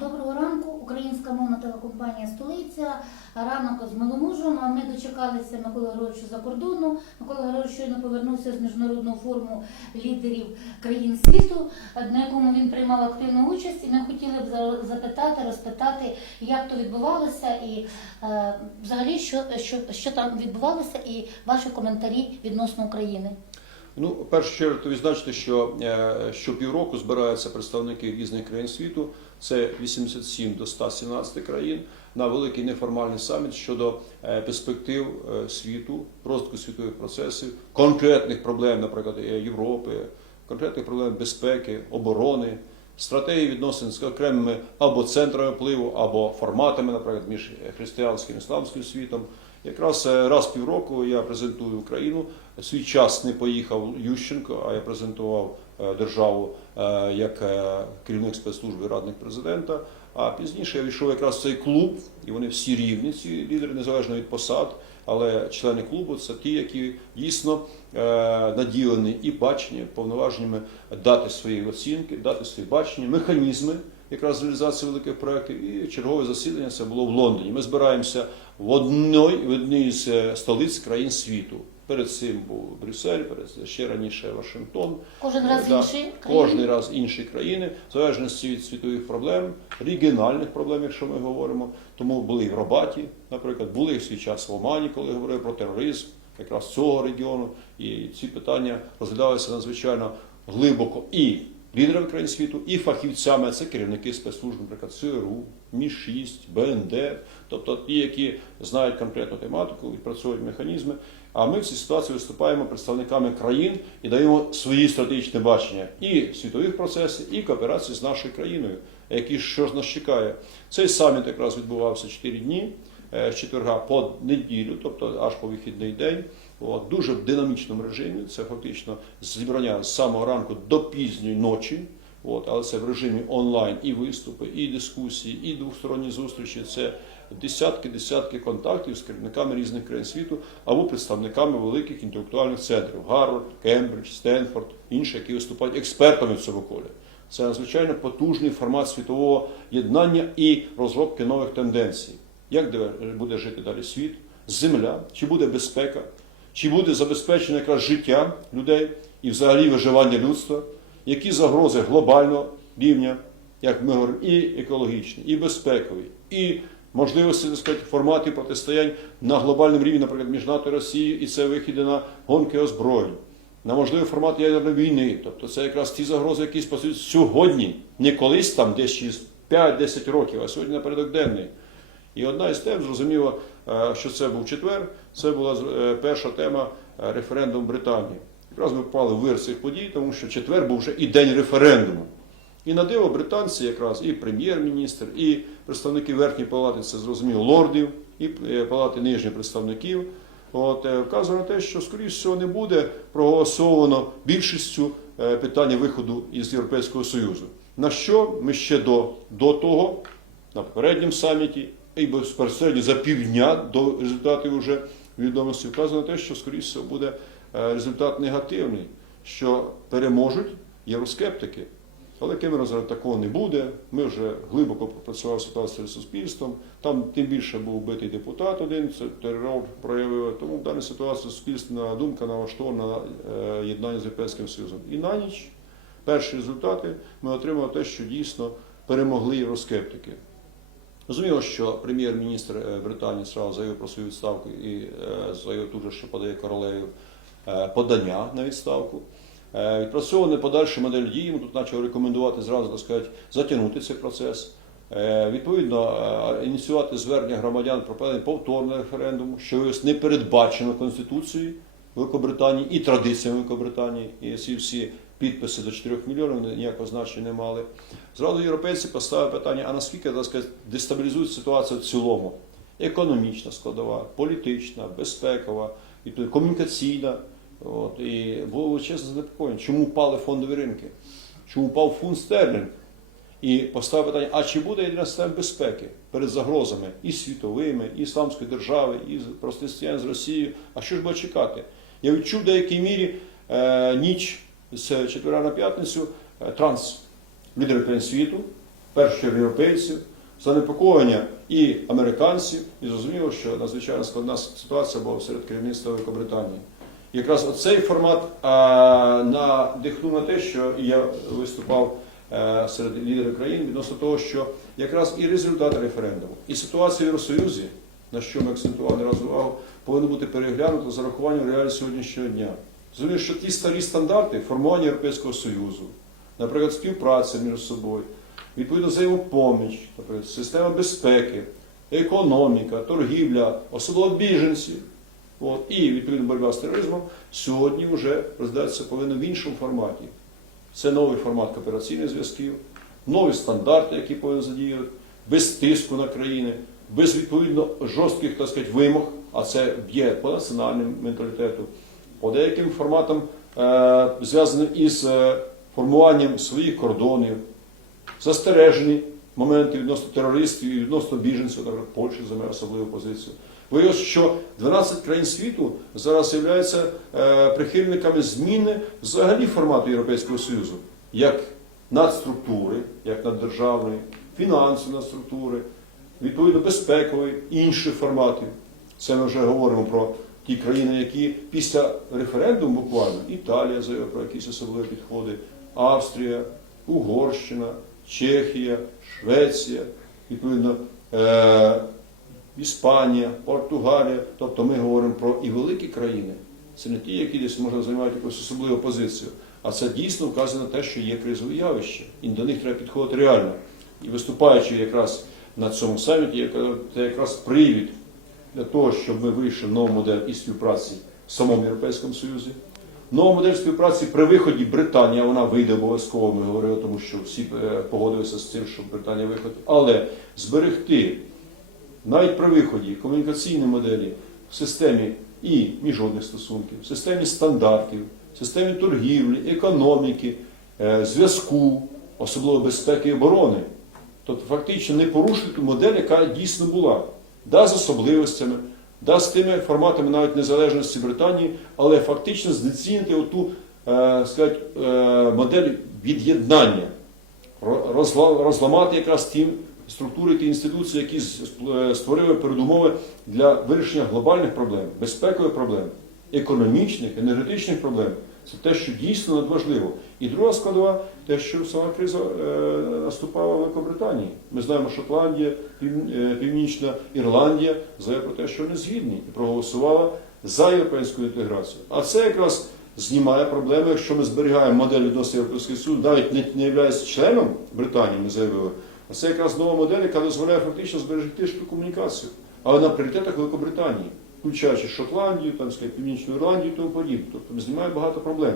Доброго ранку, українська мовна телекомпанія Столиця. Ранок з миломужем. А Ми дочекалися Миколи Григоровича за кордону. Микола Григорович щойно повернувся з міжнародного форуму лідерів країн світу, на якому він приймав активну участь. І ми хотіли б запитати, розпитати, як то відбувалося, і е, взагалі що, що, що там відбувалося, і ваші коментарі відносно України. Ну, в першу чергу, то відзначити, що е, щопівроку збираються представники різних країн світу. Це 87 до 117 країн на великий неформальний саміт щодо е, перспектив е, світу, розвитку світових процесів, конкретних проблем, наприклад, Європи, конкретних проблем безпеки, оборони, стратегії відносин з окремими або центрами впливу, або форматами, наприклад, між християнським і ісламським світом. Якраз е, раз півроку я презентую Україну. Свій час не поїхав Ющенко, а я презентував е, державу е, як керівник спецслужби радник президента. А пізніше я війшов якраз в цей клуб, і вони всі рівні, ці лідери, незалежно від посад. Але члени клубу це ті, які дійсно наділені і бачення, повноваженнями дати свої оцінки, дати свої бачення, механізми якраз реалізації великих проєктів. І чергове засідання це було в Лондоні. Ми збираємося в одній, в одній з е, столиць країн світу. Перед цим був Брюссель, перед цим ще раніше Вашингтон. Кожен раз Да, інші країни. Кожний раз інші країни, в залежності від світових проблем, регіональних проблем, якщо ми говоримо. Тому були і в Робаті, наприклад, були і в свій час в Омані, коли говорили про тероризм, якраз цього регіону. І ці питання розглядалися надзвичайно глибоко і лідерами країн світу, і фахівцями, це керівники спецслужб, наприклад, ЦРУ, Мі-6, БНД, тобто ті, які знають конкретну тематику, відпрацьовують механізми. А ми в цій ситуації виступаємо представниками країн і даємо свої стратегічне бачення і світових процесів, і кооперації з нашою країною, які що ж нас чекає. Цей саміт якраз відбувався 4 дні е, з четверга по неділю, тобто аж по вихідний день. От, дуже в динамічному режимі. Це фактично зібрання з самого ранку до пізньої ночі. От, але це в режимі онлайн і виступи, і дискусії, і двосторонні зустрічі. Це десятки-десятки контактів з керівниками різних країн світу або представниками великих інтелектуальних центрів Гарвард, Кембридж, Стенфорд, інші, які виступають експертами в цьому колі. Це надзвичайно потужний формат світового єднання і розробки нових тенденцій. Як буде жити далі світ, земля, чи буде безпека, чи буде забезпечено якраз життя людей і взагалі виживання людства, які загрози глобального рівня, як ми говоримо, і екологічні, і безпекові, і можливості так сказати, форматів протистоянь на глобальному рівні, наприклад, між НАТО і Росією, і це вихіди на гонки озброєнь, на можливий формат ядерної війни. Тобто це якраз ті загрози, які спасують сьогодні, не колись там десь через 5-10 років, а сьогодні на порядок денний. І одна із тем, зрозуміло, що це був четвер, це була е, перша тема е, референдум Британії. Якраз ми попали в вир цих подій, тому що четвер був вже і день референдуму. І на диво британці, якраз і прем'єр-міністр, і представники Верхньої палати, це зрозуміло, лордів, і е, палати нижніх представників. От, е, вказує на те, що, скоріш всього, не буде проголосовано більшістю е, питання виходу із Європейського Союзу. На що ми ще до, до того, на попередньому саміті, і безпосередньо за півдня до результатів вже відомості вказано те, що, скоріш всього, буде е, результат негативний, що переможуть євроскептики. Але Кемерон такого не буде. Ми вже глибоко пропрацювали ситуацію з суспільством. Там тим більше був вбитий депутат один, це терор проявив. Тому в даній ситуації суспільственна думка налаштована на е, єднання з Європейським Союзом. І на ніч перші результати ми отримали те, що дійсно перемогли євроскептики. Розуміло, що прем'єр-міністр е, Британії сразу заявив про свою відставку і е, заявив тут що подає королеві е, подання на відставку. Е, Відпрацьована подальша модель дії, йому тут почав рекомендувати зразу так сказати, затягнути цей процес. Відповідно, ініціювати звернення громадян про проведення повторного референдуму, що не передбачено Конституцією Великобританії і традиціями Великобританії. І ці всі підписи до 4 мільйонів ніякого значення не мали. Зразу європейці поставили питання, а наскільки так сказати, дестабілізують ситуацію в цілому? Економічна складова, політична, безпекова, і комунікаційна. От, і було величезне занепокоєння, чому впали фондові ринки, чому впав фунт стерлінг. І поставив питання, а чи буде єдина система безпеки перед загрозами і світовими, і Ісламської держави, і протистояння з Росією? А що ж буде чекати? Я відчув в деякій мірі е, ніч з четверга на п'ятницю е, транс. лідери світу, в європейців, занепокоєння і американців, і зрозуміло, що надзвичайно складна ситуація була серед керівництва Великобританії. Якраз оцей формат а, надихнув на те, що я виступав е, серед лідерів країн відносно того, що якраз і результати референдуму, і ситуація в Євросоюзі, на що ми акцентували раз увагу, повинна бути переглянута з урахуванням реалій сьогоднішнього дня. Зрозуміло, що ті старі стандарти формування Європейського Союзу, наприклад, співпраця між собою, відповідно взаємопоміч, наприклад, система безпеки, економіка, торгівля, особливо біженці, от, і відповідно боротьба з тероризмом, сьогодні вже розглядатися повинно в іншому форматі. Це новий формат коопераційних зв'язків, нові стандарти, які повинні задіяти, без тиску на країни, без відповідно жорстких так сказати, вимог, а це б'є по національному менталітету, по деяким форматам, е, зв'язаним із е, формуванням своїх кордонів, застережені моменти відносно терористів і відносно біженців, Польща займає особливу позицію. Виявилося, що 12 країн світу зараз являються е, прихильниками зміни взагалі формату Європейського Союзу, як надструктури, як наддержавної, фінансової надструктури, відповідно безпекової, інших форматів. Це ми вже говоримо про ті країни, які після референдуму буквально Італія заявила про якісь особливі підходи, Австрія, Угорщина, Чехія, Швеція, відповідно. Е- Іспанія, Португалія. Тобто ми говоримо про і великі країни. Це не ті, які десь може займають якусь особливу позицію, а це дійсно вказує на те, що є кризове явище, і до них треба підходити реально. І виступаючи якраз на цьому саміті, це якраз привід для того, щоб ми вийшли нову модель і співпраці в самому Європейському Союзі. Нова модель співпраці при виході Британія, вона вийде обов'язково, ми говорили, тому що всі е, погодилися з цим, що Британія виходить, але зберегти навіть при виході комунікаційної моделі в системі і міжнародних стосунків, в системі стандартів, в системі торгівлі, економіки, е, зв'язку, особливо безпеки і оборони. Тобто фактично не порушити модель, яка дійсно була. Да, з особливостями, да, з тими форматами навіть незалежності Британії, але фактично знецінити оту е, сказати, е, модель від'єднання, розламати якраз ті структури, ті інституції, які е, створили передумови для вирішення глобальних проблем, безпекових проблем, економічних, енергетичних проблем. Це те, що дійсно надважливо. І друга складова, те, що сама криза е, наступала в Великобританії. Ми знаємо, Шотландія, Пів- е, Північна Ірландія заявила про те, що не згідні і проголосувала за європейську інтеграцію. А це якраз знімає проблеми, якщо ми зберігаємо модель відносно Європейського Союзу, навіть не, не являючись членом Британії, ми заявили. А це якраз нова модель, яка дозволяє фактично зберегти комунікацію, але на пріоритетах Великобританії, включаючи Шотландію, там, сказати, Північну Ірландію і тому подібне. Тобто знімає багато проблем.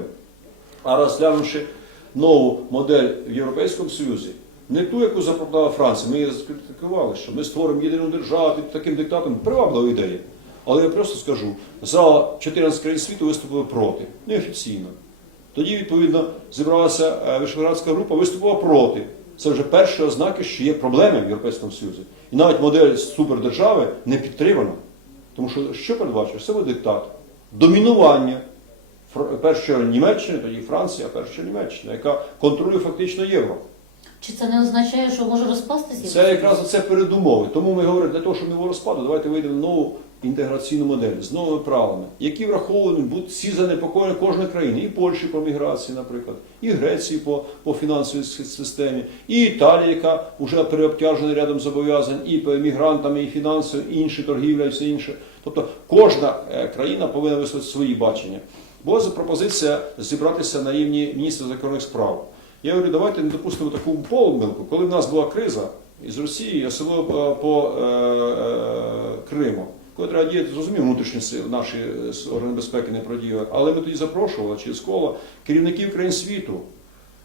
А розглянувши нову модель в Європейському Союзі, не ту, яку запропонувала Франція, ми її скритикували, що ми створимо єдину державу під таким диктатом, приваблива ідея. Але я просто скажу, зала 14 країн світу виступили проти, неофіційно. Тоді, відповідно, зібралася е, Вишеградська група, виступила проти. Це вже перші ознаки, що є проблеми в Європейському Союзі. І навіть модель супердержави не підтримана. Тому що що передбачує? Це буде диктат. Домінування першого Німеччини, тоді Франція, перша Німеччина, яка контролює фактично євро. Чи це не означає, що може розпастися? Це якраз це передумови. Тому ми говоримо, для того, щоб не було розпаду, давайте вийдемо в нову інтеграційну модель з новими правилами, які враховані будуть всі занепокоєння кожної країни, і Польщі по міграції, наприклад, і Греції по, по фінансовій системі, і Італія, яка вже переобтяжена рядом зобов'язань, і по мігрантами, і фінансово, і інші торгівля, і все інше. Тобто кожна е, країна повинна висловити свої бачення. Була пропозиція зібратися на рівні міністра закордонних справ. Я говорю, давайте не допустимо таку помилку. Коли в нас була криза із Росії, особливо по е, е, Криму, коли треба діяти, зрозуміло, внутрішні сили, наші е, органи безпеки не продіяли. Але ми тоді запрошували через коло керівників країн світу.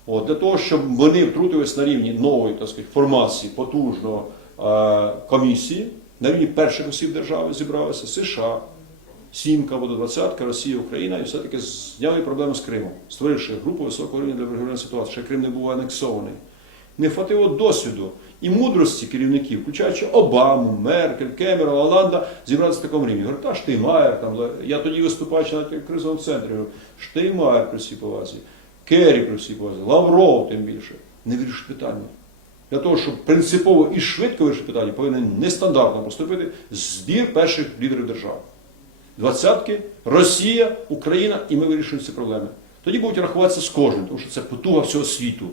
От, для того, щоб вони втрутились на рівні нової так сказати, формації потужного е, комісії, на рівні перших осіб держави зібралися США, сімка або двадцятка, Росія, Україна, і все-таки зняли проблему з Кримом, створивши групу високого рівня для врегулювання ситуації, ще Крим не був анексований. Не хватило досвіду і мудрості керівників, включаючи Обаму, Меркель, Кемерона, Оланда, зібратися в такому рівні. Говорю, та Штеймаєр, там, я тоді виступаючи на кризовому центрі, говорю, Штеймаєр при всій повазі, Керрі при всій повазі, Лавров тим більше. не вирішить питання. Для того, щоб принципово і швидко вирішити питання, повинен нестандартно поступити збір перших лідерів держав. Двадцятки, Росія, Україна, і ми вирішуємо ці проблеми. Тоді будуть рахуватися з кожним, тому що це потуга всього світу.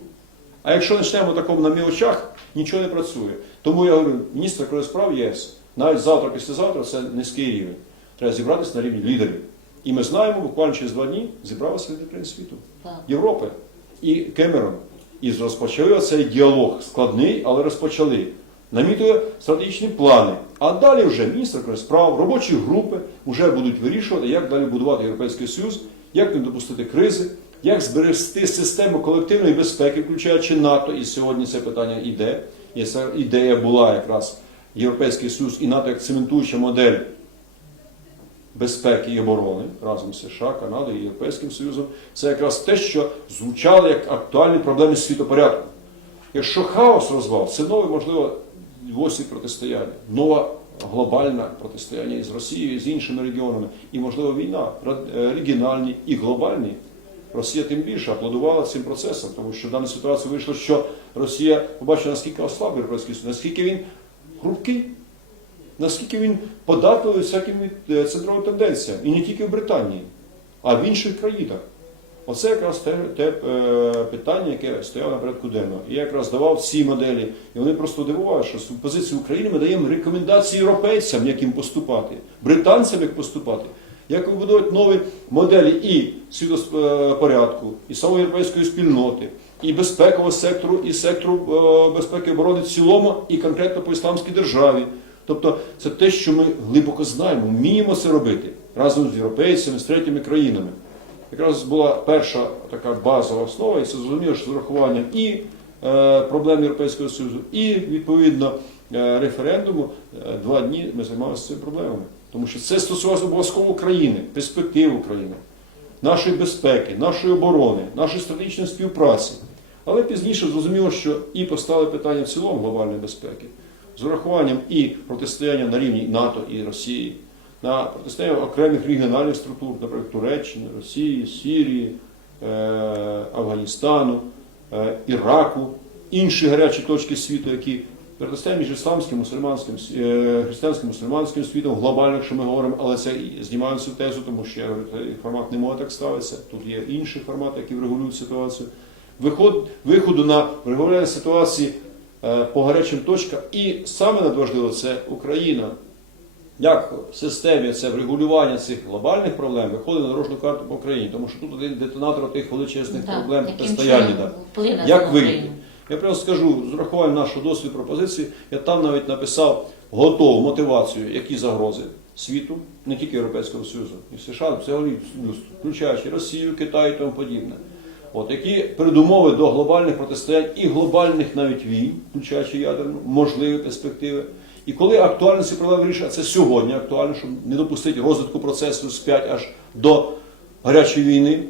А якщо почнемо такому на мілочах, нічого не працює. Тому я говорю, міністр закордонних справ ЄС, навіть завтра, післязавтра це низький рівень. Треба зібратися на рівні лідерів. І ми знаємо, буквально через два дні зібралися лідери країн світу. Європи і Кемерон. І розпочали цей діалог складний, але розпочали. Намітили стратегічні плани. А далі вже міністр справ, робочі групи вже будуть вирішувати, як далі будувати Європейський Союз, як не допустити кризи, як зберегти систему колективної безпеки, включаючи НАТО. І сьогодні це питання іде. І ця ідея була якраз Європейський Союз і НАТО як цементуюча модель безпеки і оборони разом з США, Канадою і Європейським Союзом, це якраз те, що звучало як актуальні проблеми світопорядку. Якщо хаос розвал, це нове, можливо, осі протистояння, нове глобальне протистояння із Росією, з іншими регіонами, і, можливо, війна, е, регіональні і глобальні. Росія тим більше аплодувала цим процесом, тому що в даній ситуації вийшло, що Росія побачила, наскільки ослаб Європейський Союз, наскільки він хрупкий, наскільки він податливий всяким е, центровим тенденціям. І не тільки в Британії, а в інших країнах. Оце якраз те, те е, питання, яке стояло на порядку денного. І я якраз давав ці моделі, і вони просто дивували, що з позиції України ми даємо рекомендації європейцям, як їм поступати, британцям, як поступати, як вибудувати нові моделі і світопорядку, і самої європейської спільноти, і безпекового сектору, і сектору е, безпеки і оборони в цілому, і конкретно по ісламській державі. Тобто це те, що ми глибоко знаємо, вміємо це робити разом з європейцями, з третіми країнами. Якраз була перша така базова основа, і це зрозуміло, що з урахуванням і е, проблем Європейського Союзу, і відповідно е, референдуму, е, два дні ми займалися цими проблемами. Тому що це стосувалося обов'язково України, перспектив України, нашої безпеки, нашої оборони, нашої стратегічної співпраці. Але пізніше зрозуміло, що і постали питання в цілому глобальної безпеки з урахуванням і протистояння на рівні НАТО і Росії, на протистояння окремих регіональних структур, наприклад, Туреччини, Росії, Сирії, е, Афганістану, е, Іраку, інші гарячі точки світу, які протистояння між ісламським, мусульманським, е, християнським, мусульманським світом, глобально, якщо ми говоримо, але це і знімаємо цю тезу, тому що я говорю, формат не може так ставитися. Тут є інші формати, які врегулюють ситуацію. Виход, виходу на врегулювання ситуації е, по гарячим точкам. І саме надважливо це Україна. Як в системі це врегулювання цих глобальних проблем виходить на дорожню карту по Україні, тому що тут один детонатор тих величезних Так, проблем протистояння. да. Як вийти? Я прямо скажу, з урахуванням нашого досвіду пропозиції, я там навіть написав готову мотивацію, які загрози світу, не тільки Європейського Союзу, і США, взагалі включаючи Росію, Китай і тому подібне. От які передумови до глобальних протистоянь і глобальних навіть війн, включаючи ядерну, можливі перспективи. І коли актуально ці проблеми вирішують, а це сьогодні актуально, щоб не допустити розвитку процесу сп'ять аж до гарячої війни,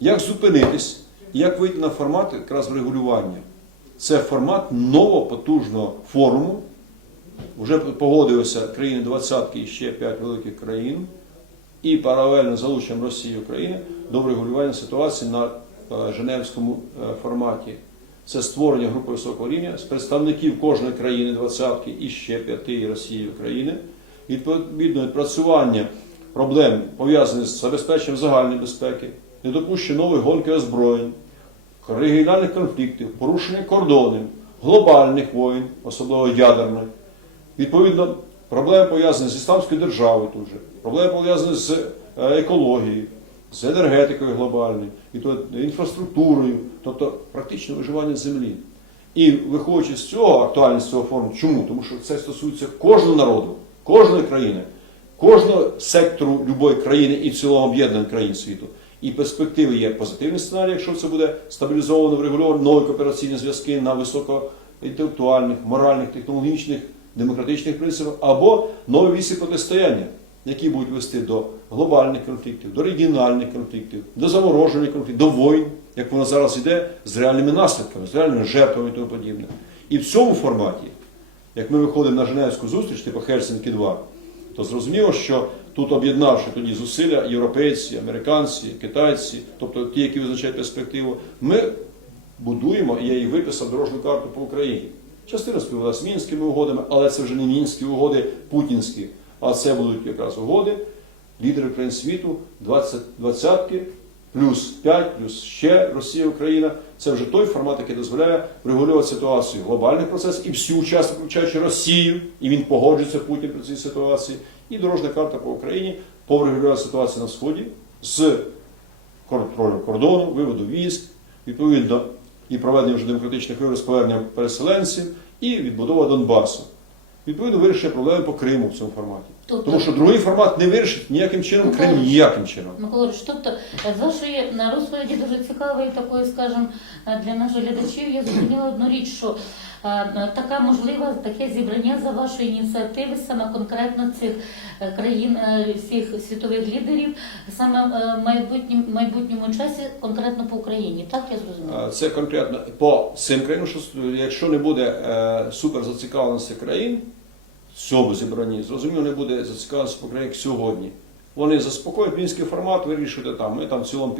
як зупинитись, як вийти на формат якраз врегулювання? Це формат нового потужного форуму. Вже погодилися країни двадцятки і ще п'ять великих країн, і паралельно залученням Росії і України до врегулювання ситуації на е, Женевському е, форматі. Це створення групи високого рівня з представників кожної країни двадцятки і ще п'яти Росії і України. Відповідно, відпрацювання проблем пов'язаних з забезпеченням загальної безпеки, недопущення нової гонки озброєнь, регіональних конфліктів, порушення кордонів, глобальних воїн, особливо ядерних. Відповідно, проблеми пов'язані з ісламською державою тут же, проблеми пов'язані з е, екологією, з енергетикою глобальною, відповідно, інфраструктурою, тобто практично виживання землі. І виходячи з цього, актуальність цього форуму, чому? Тому що це стосується кожного народу, кожної країни, кожного сектору любої країни і в цілому об'єднаних країн світу. І перспективи є позитивний сценарій, якщо це буде стабілізовано, врегульовано, нові коопераційні зв'язки на високоінтелектуальних, моральних, технологічних, демократичних принципах, або нові вісі протистояння, які будуть вести до глобальних конфліктів, до регіональних конфліктів, до замороження конфліктів, до воїн, як воно зараз йде, з реальними наслідками, з реальними жертвами і тому подібне. І в цьому форматі, як ми виходимо на Женевську зустріч, типу Хельсинки 2, то зрозуміло, що тут об'єднавши тоді зусилля європейці, американці, китайці, тобто ті, які визначають перспективу, ми будуємо, і я її виписав дорожню карту по Україні. Частина співпадає з мінськими угодами, але це вже не мінські угоди, путінські, а це будуть якраз угоди лідерів країн світу, 20, двадцятки, плюс 5, плюс ще Росія, Україна. Це вже той формат, який дозволяє врегулювати ситуацію глобальний процес і всі учасники, включаючи Росію, і він погоджується Путін при цій ситуації. І дорожня карта по Україні по врегулювати ситуацію на сході з контролю кордону, виводу військ, відповідно і проведення вже демократичних виборів з поверненням переселенців, і відбудова Донбасу. Відповідно, вирішення проблеми по Криму в цьому форматі. Тобто- Тому що другий формат не вирішить ніяким чином Крим ніяким чином. Микола тобто е, з вашої е, розповіді дуже цікавої такої, скажімо, е, для наших глядачів я зрозуміла одну річ, що така можлива таке зібрання за вашої ініціативи, саме конкретно цих е, країн, е, всіх світових лідерів, саме е, в майбутнім майбутньому часі, конкретно по Україні. Так я зрозуміла? Е, Це конкретно по цим країнам, що якщо не буде е, супер зацікавленості країн в цьому зібранні, зрозуміло, не буде зацікавленості по країнах сьогодні. Вони заспокоять мінський формат, вирішуйте там. Ми там в цілому